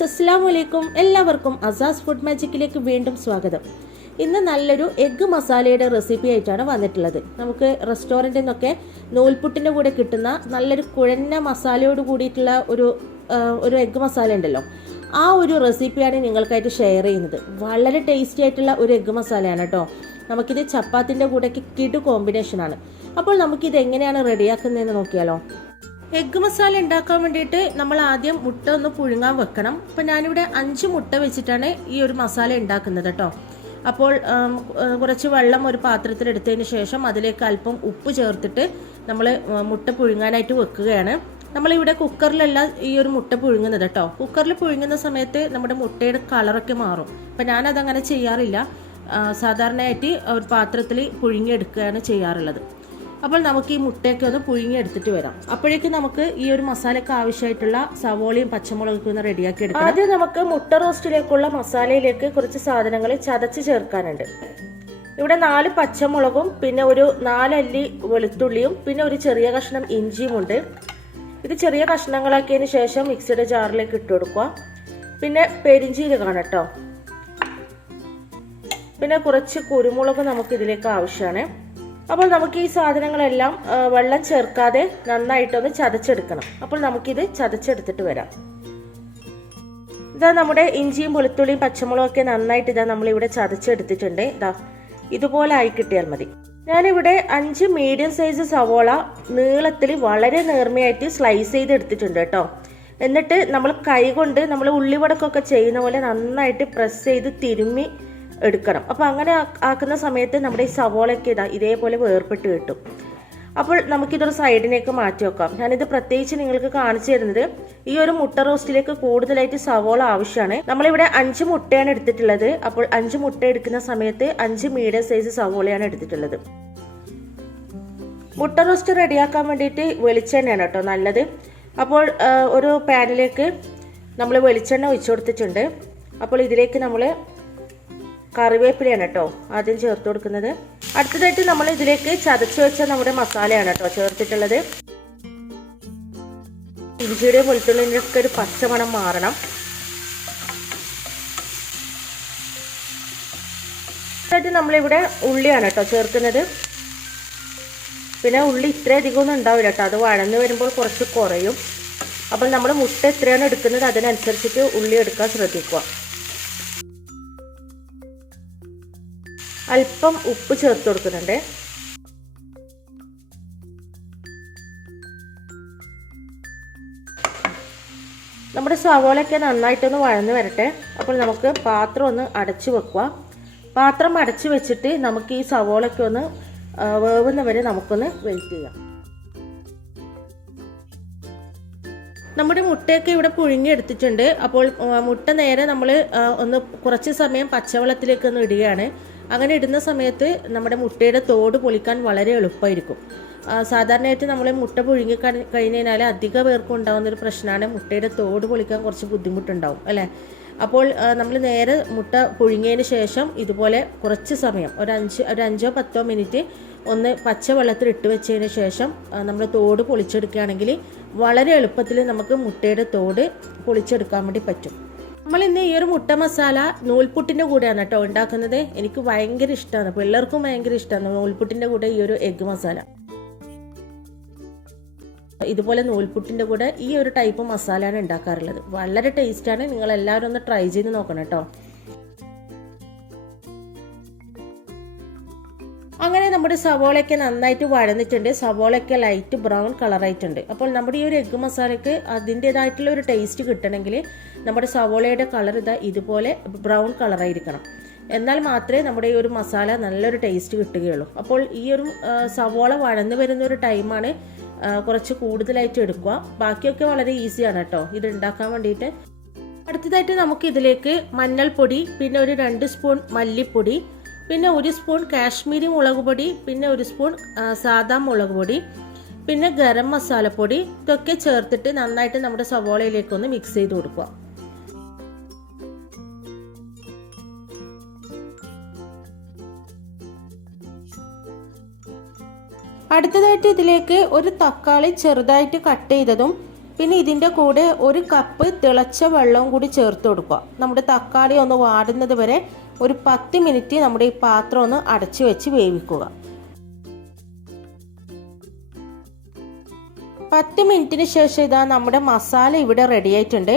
Viewers അസ്സാം വലൈക്കും എല്ലാവർക്കും അസാസ് ഫുഡ് മാജിക്കിലേക്ക് വീണ്ടും സ്വാഗതം. ഇന്ന് നല്ലൊരു എഗ്ഗ് മസാലയുടെ റെസിപ്പി ആയിട്ടാണ് വന്നിട്ടുള്ളത്. നമുക്ക് റെസ്റ്റോറന്റിൽ നിന്നൊക്കെ നൂൽപുട്ടിന്റെ കൂടെ കിട്ടുന്ന നല്ലൊരു കുഴഞ്ഞ മസാലയോട് കൂടിയിട്ടുള്ള ഒരു ഒരു എഗ്ഗ് മസാല ഉണ്ടല്ലോ. ആ ഒരു റെസിപ്പിയാണ് നിങ്ങൾക്കായിട്ട് ഷെയർ ചെയ്യുന്നത്. വളരെ ടേസ്റ്റി ആയിട്ടുള്ള ഒരു എഗ്ഗ് മസാലയാണ് കേട്ടോ. നമുക്കിത് ചപ്പാത്തിന്റെ കൂടെയൊക്കെ കിടു കോമ്പിനേഷനാണ്. അപ്പോൾ നമുക്കിത് എങ്ങനെയാണ് റെഡിയാക്കുന്നതെന്ന് നോക്കിയാലോ. എഗ്ഗ് മസാല ഉണ്ടാക്കാൻ വേണ്ടിയിട്ട് നമ്മൾ ആദ്യം മുട്ട ഒന്ന് പുഴുങ്ങാൻ വെക്കണം. അപ്പോൾ ഞാനിവിടെ അഞ്ച് മുട്ട വെച്ചിട്ടാണ് ഈ ഒരു മസാല ഉണ്ടാക്കുന്നത് കേട്ടോ അപ്പോൾ കുറച്ച് വെള്ളം ഒരു പാത്രത്തിൽ എടുത്തതിന് ശേഷം അതിലേക്ക് അല്പം ഉപ്പ് ചേർത്തിട്ട് നമ്മൾ മുട്ട പുഴുങ്ങാനായിട്ട് വെക്കുകയാണ്. നമ്മളിവിടെ കുക്കറിലല്ല ഈ ഒരു മുട്ട പുഴുങ്ങുന്നത് കേട്ടോ കുക്കറിൽ പുഴുങ്ങുന്ന സമയത്ത് നമ്മുടെ മുട്ടയുടെ കളറൊക്കെ മാറും. അപ്പം ഞാനതങ്ങനെ ചെയ്യാറില്ല. സാധാരണയായിട്ട് ഒരു പാത്രത്തിൽ പുഴുങ്ങിയെടുക്കുകയാണ് ചെയ്യാറുള്ളത്. അപ്പോൾ നമുക്ക് ഈ മുട്ടയൊക്കെ ഒന്ന് പുഴുങ്ങി എടുത്തിട്ട് വരാം. അപ്പോഴേക്കും നമുക്ക് ഈ ഒരു മസാലയ്ക്ക് ആവശ്യമായിട്ടുള്ള സവോളയും പച്ചമുളകൊക്കെ ഒന്ന് റെഡിയാക്കി എടുക്കാം ആദ്യം നമുക്ക് മുട്ട റോസ്റ്റിലേക്കുള്ള മസാലയിലേക്ക് കുറച്ച് സാധനങ്ങൾ ചതച്ച് ചേർക്കാനുണ്ട്. ഇവിടെ നാല് പച്ചമുളകും പിന്നെ ഒരു നാലല്ലി വെളുത്തുള്ളിയും പിന്നെ ഒരു ചെറിയ കഷ്ണം ഇഞ്ചിയും ഉണ്ട്. ഇത് ചെറിയ കഷ്ണങ്ങളാക്കിയതിന് ശേഷം മിക്സിയുടെ ജാറിലേക്ക് ഇട്ട് കൊടുക്കുക. പിന്നെ പെരിഞ്ചീരകമാണ് കേട്ടോ. പിന്നെ കുറച്ച് കുരുമുളക് നമുക്ക് ഇതിലേക്ക് ആവശ്യമാണ്. അപ്പോൾ നമുക്ക് ഈ സാധനങ്ങളെല്ലാം വെള്ളം ചേർക്കാതെ നന്നായിട്ടൊന്ന് ചതച്ചെടുക്കണം. അപ്പോൾ നമുക്കിത് ചതച്ചെടുത്തിട്ട് വരാം. ഇതാ നമ്മുടെ ഇഞ്ചിയും വെളുത്തുള്ളിയും പച്ചമുളകൊക്കെ നന്നായിട്ട് ഇതാ നമ്മളിവിടെ ചതച്ചെടുത്തിട്ടുണ്ട്. ഇതാ ഇതുപോലെ ആയി കിട്ടിയാൽ മതി. ഞാനിവിടെ അഞ്ച് മീഡിയം സൈസ് സവോള നീളത്തിൽ വളരെ നേർമയായിട്ട് സ്ലൈസ് ചെയ്ത് എടുത്തിട്ടുണ്ട് കേട്ടോ. എന്നിട്ട് നമ്മൾ കൈ കൊണ്ട് നമ്മൾ ഉള്ളിവടക്കൊക്കെ ചെയ്യുന്ന പോലെ നന്നായിട്ട് പ്രസ് ചെയ്ത് തിരുമ്മി എടുക്കണം. അപ്പോൾ അങ്ങനെ ആക്കുന്ന സമയത്ത് നമ്മുടെ ഈ സവോളയൊക്കെ ഇതാ ഇതേപോലെ വേർപെട്ട് കിട്ടും. അപ്പോൾ നമുക്കിതൊരു സൈഡിലേക്ക് മാറ്റി വെക്കാം. ഞാനിത് പ്രത്യേകിച്ച് നിങ്ങൾക്ക് കാണിച്ചു തരുന്നത് ഈ ഒരു മുട്ട റോസ്റ്റിലേക്ക് കൂടുതലായിട്ട് സവോള ആവശ്യമാണ്. നമ്മളിവിടെ അഞ്ച് മുട്ടയാണ് എടുത്തിട്ടുള്ളത്. അപ്പോൾ അഞ്ച് മുട്ട എടുക്കുന്ന സമയത്ത് അഞ്ച് മീഡിയം സൈസ് സവോളയാണ് എടുത്തിട്ടുള്ളത്. മുട്ട റോസ്റ്റ് റെഡിയാക്കാൻ വേണ്ടിയിട്ട് വെളിച്ചെണ്ണയാണ് കേട്ടോ നല്ലത്. അപ്പോൾ ഒരു പാനിലേക്ക് നമ്മൾ വെളിച്ചെണ്ണ ഒഴിച്ചു കൊടുത്തിട്ടുണ്ട്. അപ്പോൾ ഇതിലേക്ക് നമ്മൾ കറിവേപ്പിലയാണ് കേട്ടോ ആദ്യം ചേർത്ത് കൊടുക്കുന്നത്. അടുത്തതായിട്ട് നമ്മൾ ഇതിലേക്ക് ചതച്ച് വെച്ച നമ്മുടെ മസാലയാണ് കേട്ടോ ചേർത്തിട്ടുള്ളത്. ഇഞ്ചിയുടെ വെളുത്തുള്ളിന്റെ ഒക്കെ ഒരു പച്ചമണം മാറണം. അടുത്തതായിട്ട് നമ്മളിവിടെ ഉള്ളിയാണ് കേട്ടോ ചേർക്കുന്നത്. പിന്നെ ഉള്ളി ഇത്രയധികം ഒന്നും ഉണ്ടാവില്ല കേട്ടോ. അത് വഴന്ന് വരുമ്പോൾ കുറച്ച് കുറയും. അപ്പം നമ്മൾ മുട്ട എത്രയാണ് എടുക്കുന്നത് അതിനനുസരിച്ചിട്ട് ഉള്ളി എടുക്കാൻ ശ്രദ്ധിക്കുക. അല്പം ഉപ്പ് ചേർത്ത് കൊടുക്കുന്നുണ്ട്. നമ്മുടെ സവോളയൊക്കെ നന്നായിട്ടൊന്ന് വഴന്ന് വരട്ടെ. അപ്പോൾ നമുക്ക് പാത്രം ഒന്ന് അടച്ചു വെക്കുക. പാത്രം അടച്ചു വെച്ചിട്ട് നമുക്ക് ഈ സവോളയൊക്കെ ഒന്ന് വേവുന്ന വരെ നമുക്കൊന്ന് വെയിറ്റ് ചെയ്യാം. നമ്മുടെ മുട്ടയൊക്കെ ഇവിടെ പുഴുങ്ങിയെടുത്തിട്ടുണ്ട് അപ്പോൾ മുട്ട നേരെ നമ്മൾ ഒന്ന് കുറച്ച് സമയം പച്ചവെള്ളത്തിലേക്ക് ഒന്ന് ഇടുകയാണ്. അങ്ങനെ ഇടുന്ന സമയത്ത് നമ്മുടെ മുട്ടയുടെ തോട് പൊളിക്കാൻ വളരെ എളുപ്പമായിരിക്കും. സാധാരണയായിട്ട് നമ്മൾ മുട്ട പുഴുങ്ങി കഴി- കഴിഞ്ഞ് കഴിഞ്ഞാൽ അധിക പേർക്കും ഉണ്ടാകുന്ന ഒരു പ്രശ്നമാണ് മുട്ടയുടെ തോട് പൊളിക്കാൻ കുറച്ച് ബുദ്ധിമുട്ടുണ്ടാവും അല്ലേ? അപ്പോൾ നമ്മൾ നേരെ മുട്ട പുഴുങ്ങിയതിന് ശേഷം ഇതുപോലെ കുറച്ച് സമയം ഒരു അഞ്ച് ഒരു അഞ്ചോ പത്തോ മിനിറ്റ് ഒന്ന് പച്ചവെള്ളത്തിൽ ഇട്ട് വെച്ചതിന് ശേഷം നമ്മൾ തോട് പൊളിച്ചെടുക്കുകയാണെങ്കിൽ വളരെ എളുപ്പത്തിൽ നമുക്ക് മുട്ടയുടെ തോട് പൊളിച്ചെടുക്കാൻ വേണ്ടി പറ്റും. നമ്മൾ ഇന്ന് ഈ ഒരു മുട്ട മസാല നൂൽപുട്ടിന്റെ കൂടെയാണ് കേട്ടോ ഉണ്ടാക്കുന്നത്. എനിക്ക് ഭയങ്കര ഇഷ്ടമാണ് പിള്ളേർക്കും ഭയങ്കര ഇഷ്ടമാണ് നൂൽപുട്ടിന്റെ കൂടെ ഈ ഒരു എഗ്ഗ് മസാല. ഇതുപോലെ നൂൽപുട്ടിന്റെ കൂടെ ഈ ഒരു ടൈപ്പ് മസാലയാണ് ഉണ്ടാക്കാറുള്ളത്. വളരെ ടേസ്റ്റാണ് നിങ്ങൾ എല്ലാവരും ഒന്ന് ട്രൈ ചെയ്ത് നോക്കണം കേട്ടോ. അങ്ങനെ നമ്മുടെ സവോളയൊക്കെ നന്നായിട്ട് വഴന്നിട്ടുണ്ട്. സവോളയൊക്കെ ലൈറ്റ് ബ്രൗൺ കളറായിട്ടുണ്ട് അപ്പോൾ നമ്മുടെ ഈ ഒരു എഗ്ഗ് മസാലയ്ക്ക് അതിന്റേതായിട്ടുള്ള ഒരു ടേസ്റ്റ് കിട്ടണമെങ്കിൽ നമ്മുടെ സവോളയുടെ കളർ ഇതാ ഇതുപോലെ ബ്രൗൺ കളറായിരിക്കണം എന്നാൽ മാത്രമേ നമ്മുടെ ഈ ഒരു മസാല നല്ലൊരു ടേസ്റ്റ് കിട്ടുകയുള്ളൂ. അപ്പോൾ ഈ ഒരു സവോള വഴന്നു വരുന്ന ഒരു ടൈമാണ് കുറച്ച് കൂടുതലായിട്ട് എടുക്കുക. ബാക്കിയൊക്കെ വളരെ ഈസിയാണ് കേട്ടോ. ഇത് ഉണ്ടാക്കാൻ വേണ്ടിയിട്ട്. അടുത്തതായിട്ട് നമുക്ക് ഇതിലേക്ക് മഞ്ഞൾപ്പൊടി പിന്നെ ഒരു രണ്ട് സ്പൂൺ മല്ലിപ്പൊടി പിന്നെ ഒരു സ്പൂൺ കാശ്മീരി മുളക് പൊടി പിന്നെ ഒരു സ്പൂൺ സാദാ മുളക് പൊടി പിന്നെ ഗരം മസാലപ്പൊടി ഇതൊക്കെ ചേർത്തിട്ട് നന്നായിട്ട് നമ്മുടെ സവോളയിലേക്ക് ഒന്ന് മിക്സ് ചെയ്ത് കൊടുക്കുക. അടുത്തതായിട്ട് ഇതിലേക്ക് ഒരു തക്കാളി ചെറുതായിട്ട് കട്ട് ചെയ്തതും പിന്നെ ഇതിന്റെ കൂടെ ഒരു കപ്പ് തിളച്ച വെള്ളവും കൂടി ചേർത്ത് കൊടുക്കുക. നമ്മുടെ തക്കാളി ഒന്ന് വാടുന്നത് വരെ ഒരു പത്ത് മിനിറ്റ് നമ്മുടെ ഈ പാത്രം ഒന്ന് അടച്ചു വെച്ച് വേവിക്കുക. പത്ത് മിനിറ്റിന് ശേഷം ഇതാ നമ്മുടെ മസാല ഇവിടെ റെഡി ആയിട്ടുണ്ട്.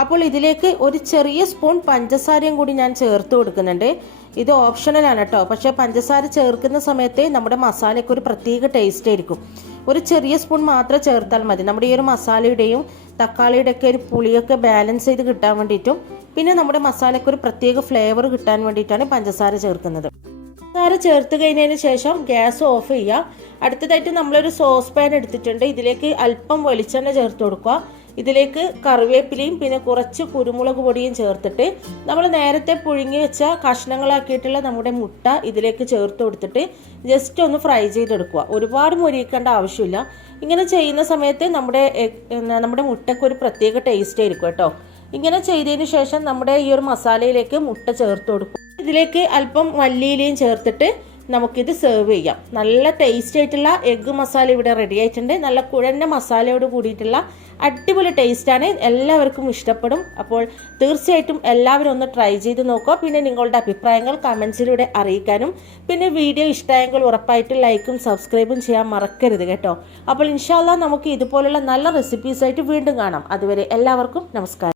അപ്പോൾ ഇതിലേക്ക് ഒരു ചെറിയ സ്പൂൺ പഞ്ചസാരയും കൂടി ഞാൻ ചേർത്ത് കൊടുക്കുന്നുണ്ട്. ഇത് ഓപ്ഷണലാണ് കേട്ടോ. പക്ഷേ പഞ്ചസാര ചേർക്കുന്ന സമയത്ത് നമ്മുടെ മസാലയ്ക്ക് ഒരു പ്രത്യേക ടേസ്റ്റ് ആയിരിക്കും. ഒരു ചെറിയ സ്പൂൺ മാത്രം ചേർത്താൽ മതി. നമ്മുടെ ഈ ഒരു മസാലയുടെയും തക്കാളിയുടെ ഒക്കെ ഒരു പുളിയൊക്കെ ബാലൻസ് ചെയ്ത് കിട്ടാൻ വേണ്ടിയിട്ടും പിന്നെ നമ്മുടെ മസാലയ്ക്ക് ഒരു പ്രത്യേക ഫ്ലേവർ കിട്ടാൻ വേണ്ടിയിട്ടാണ് പഞ്ചസാര ചേർക്കുന്നത്. പഞ്ചസാര ചേർത്ത് കഴിഞ്ഞതിന് ശേഷം ഗ്യാസ് ഓഫ് ചെയ്യുക. അടുത്തതായിട്ട് നമ്മളൊരു സോസ് പാൻ എടുത്തിട്ടുണ്ട്. ഇതിലേക്ക് അല്പം വെളിച്ചെണ്ണ ചേർത്ത് കൊടുക്കുക. ഇതിലേക്ക് കറിവേപ്പിലയും പിന്നെ കുറച്ച് കുരുമുളക് പൊടിയും ചേർത്തിട്ട് നമ്മൾ നേരത്തെ പുഴുങ്ങി വെച്ച കഷ്ണങ്ങളാക്കിയിട്ടുള്ള നമ്മുടെ മുട്ട ഇതിലേക്ക് ചേർത്ത് കൊടുത്തിട്ട് ജസ്റ്റ് ഒന്ന് ഫ്രൈ ചെയ്തെടുക്കുക. ഒരുപാട് മൊരിയിക്കേണ്ട ആവശ്യമില്ല. ഇങ്ങനെ ചെയ്യുന്ന സമയത്ത് നമ്മുടെ നമ്മുടെ മുട്ടയ്ക്ക് ഒരു പ്രത്യേക ടേസ്റ്റ് ആയിരിക്കും കേട്ടോ. ഇങ്ങനെ ചെയ്തതിന് ശേഷം നമ്മുടെ ഈ ഒരു മസാലയിലേക്ക് മുട്ട ചേർത്ത് കൊടുക്കും. ഇതിലേക്ക് അല്പം മല്ലിയിലയും ചേർത്തിട്ട് നമുക്കിത് സെർവ് ചെയ്യാം. നല്ല ടേസ്റ്റ് ആയിട്ടുള്ള എഗ്ഗ് മസാല ഇവിടെ റെഡി ആയിട്ടുണ്ട്. നല്ല കുഴഞ്ഞ മസാലയോട് കൂടിയിട്ടുള്ള അടിപൊളി ടേസ്റ്റാണ് എല്ലാവർക്കും ഇഷ്ടപ്പെടും. അപ്പോൾ തീർച്ചയായിട്ടും എല്ലാവരും ഒന്ന് ട്രൈ ചെയ്ത് നോക്കുക. പിന്നെ നിങ്ങളുടെ അഭിപ്രായങ്ങൾ കമൻസിലൂടെ അറിയിക്കാനും. പിന്നെ വീഡിയോ ഇഷ്ടമായെങ്കിൽ ഉറപ്പായിട്ട് ലൈക്കും സബ്സ്ക്രൈബും ചെയ്യാൻ മറക്കരുത് കേട്ടോ. അപ്പോൾ ഇൻഷാല്ല നമുക്ക് ഇതുപോലുള്ള നല്ല റെസിപ്പീസായിട്ട് വീണ്ടും കാണാം. അതുവരെ എല്ലാവർക്കും നമസ്കാരം.